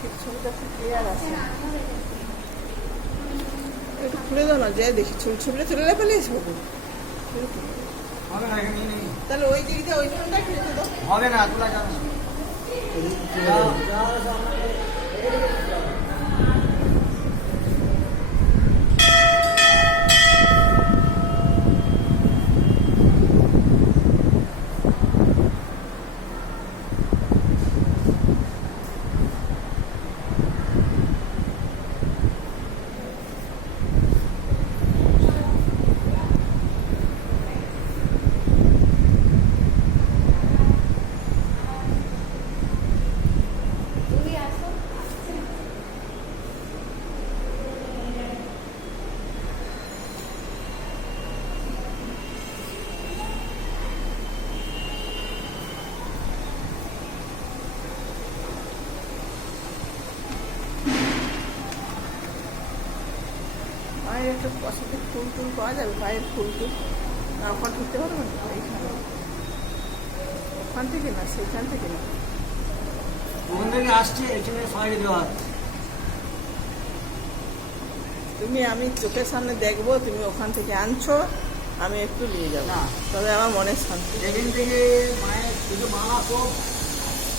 ঠিক ছবিটা খুব ক্লিয়ার আছে। একটু খুলে দাও না, যাই দেখি ছবিটা তুলে ফেলে এসে হবে না, এখানে নেই। তাহলে ওই দিক দিয়ে ওইখানটা খুলে দাও। হবে না, তোলা যাবে না। পায়ের একটা পছন্দের ফুল টুল পাওয়া যাবে, পায়ের ফুল টুল ওখান ঢুকতে পারবো না এইখানে, ওখান থেকে না সেখান থেকে না, ওখান থেকে আসছে, এখানে সাইডে দেওয়া আছে। তুমি আমি চোখের সামনে দেখবো, তুমি ওখান থেকে আনছো, আমি একটু নিয়ে যাবো, তবে আমার মনের শান্তি। এখান থেকে মায়ের শুধু মালা সব